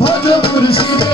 ভজ মুর্শিদে